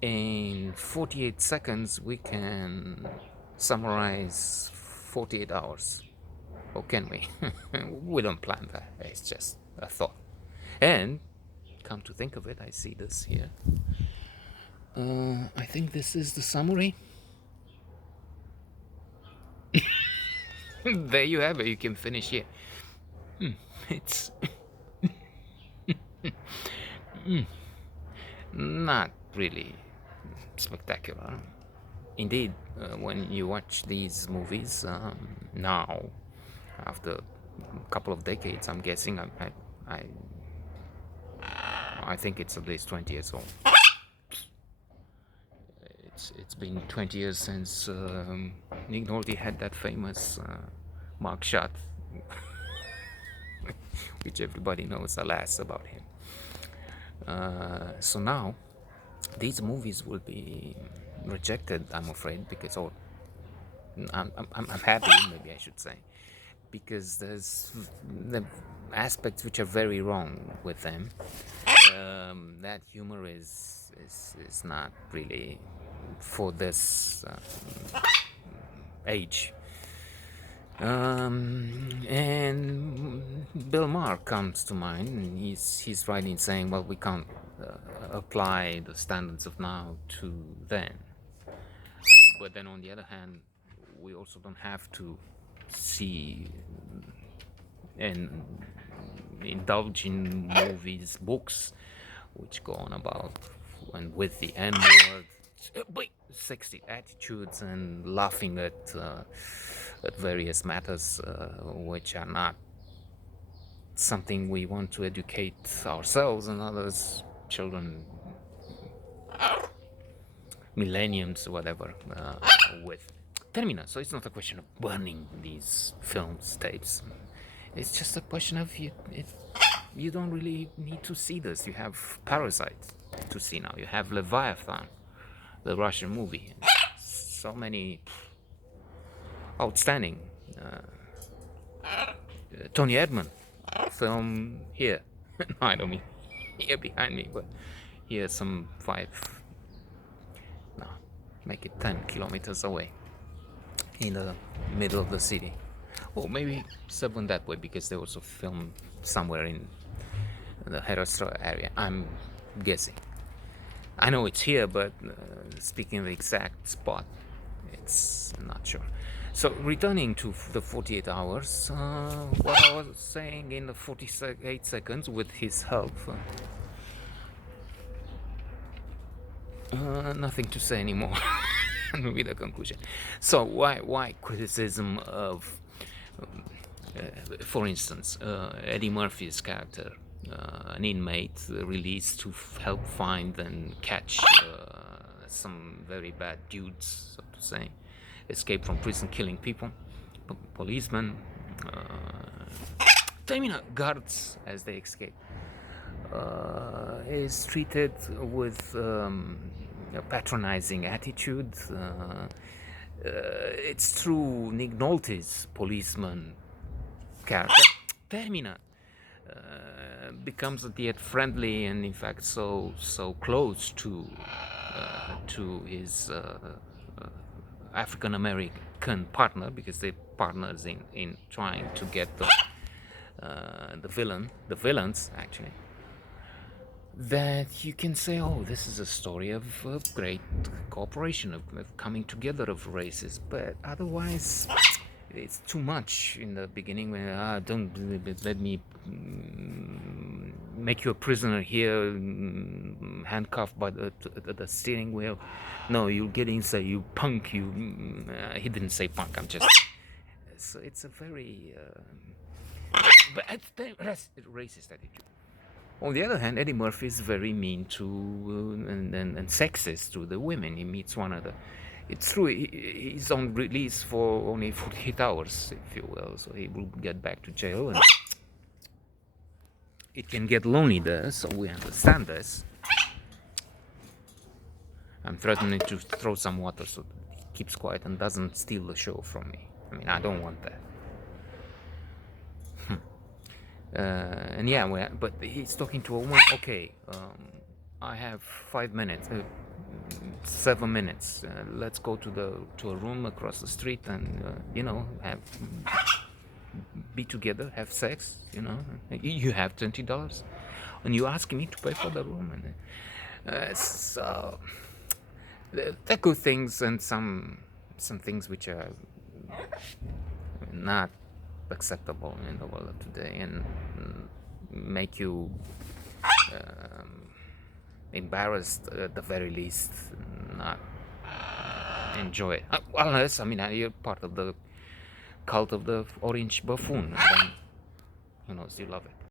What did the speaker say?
In 48 seconds, we can summarize 48 hours. Or can we? We don't plan that. It's just a thought. And come to think of it, I see this here. I think this is the summary. There you have it. You can finish here. It's not really spectacular. Indeed, when you watch these movies now, after a couple of decades, I'm guessing, I, I think it's at least 20 years old. It's been 20 years since Nick Nolte had that famous mug shot, which everybody knows, alas, about him. So now, these movies will be rejected, I'm afraid, because I'm happy, maybe I should say, because there's the aspects which are very wrong with them. That humor is not really for this age. And Bill Maher comes to mind, and he's writing saying, well, we can't apply the standards of now to then. But then on the other hand, we also don't have to see and indulge in movies, books, which go on about and with the N word, sexy attitudes, and laughing at various matters which are not something we want to educate ourselves and others, children, millenniums, whatever, with. Termina. So it's not a question of burning these films, tapes. It's just a question of you don't really need to see this. You have Parasite to see now. You have Leviathan, the Russian movie. So many outstanding. Tony Edmond film here. No, I don't mean here behind me, but here some 5, no, make it 10 kilometers away in the middle of the city. Or maybe 7 that way, because they also film somewhere in the Herostra area, I'm guessing. I know it's here, but speaking of the exact spot, it's not sure. So returning to the 48 hours, what I was saying in the 48 seconds with his help, nothing to say anymore. Maybe the conclusion. So why criticism of, for instance, Eddie Murphy's character, an inmate released to help find and catch some very bad dudes, so to say, escape from prison, killing people, policemen, guards as they escape, is treated with a patronizing attitude. It's through Nick Nolte's policeman character, Termina, becomes at yet friendly and in fact so close to his African American partner, because they're partners in trying to get the villains actually, that you can say, oh, this is a story of great cooperation, of coming together of races. But otherwise, it's too much in the beginning when, don't let me make you a prisoner here, handcuffed by the steering wheel. No, you get inside, you punk, you. He didn't say punk, I'm just. So it's a very. But it's racist attitude. On the other hand, Eddie Murphy is very mean to and sexist to the women he meets. One of the, it's true, he's on release for only 48 hours, if you will, so he will get back to jail, and it can get lonely there, so we understand this. I'm threatening to throw some water so he keeps quiet and doesn't steal the show from me. I mean, I don't want that. And yeah, but he's talking to a woman. Okay, I have 5 minutes. 7 minutes. Let's go to a room across the street and have be together, have sex. You have $20, and you ask me to pay for the room, and so there are good things and some things which are not acceptable in the world of today, and make you embarrassed at the very least, not enjoy it. Unless, you're part of the cult of the orange buffoon, and then who knows, you love it.